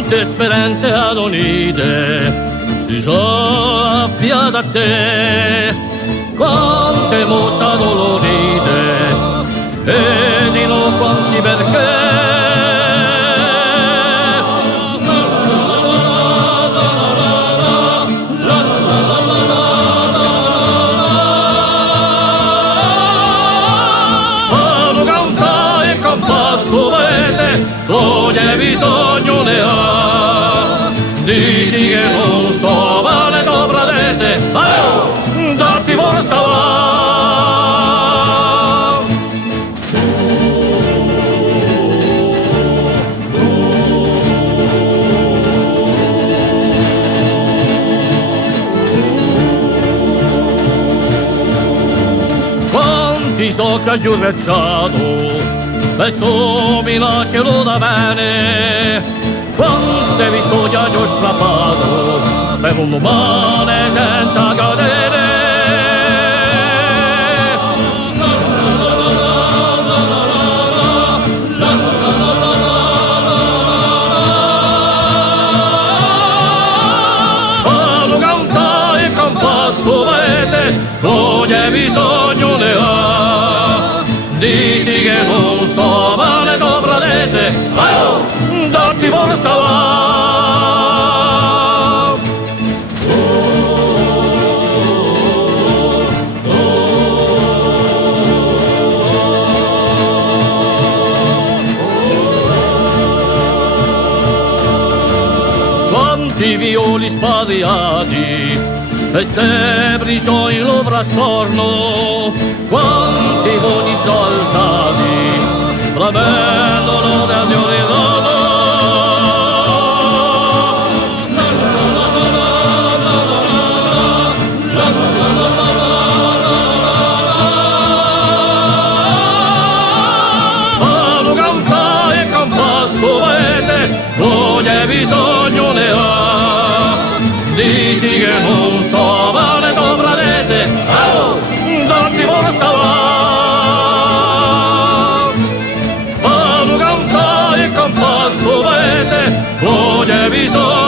quante speranze adonite si sono affiate a te, quante mossa dolorite e di no quanti perché. Ogni bisogno ne ha, diti che non so vale dobradese, datti forza va. Quanti so che ho recciato verso Milano da bene, quante vittorie ho strappato per un umane senza cadere. Fanno cantare il compasso paese, ogni bisogno ne ha, diti che non so male dobradese, datti forza va. Quanti violi spariati e ste briciò in lo frastorno, quanti voli saltati, bramendo l'ore di Origono. Fanno cantare il compasso paese, ogni bisogno ne ha, diti che non so vale dobradese, datti forza va. Fanno cantare il compasso paese, ogni bisogno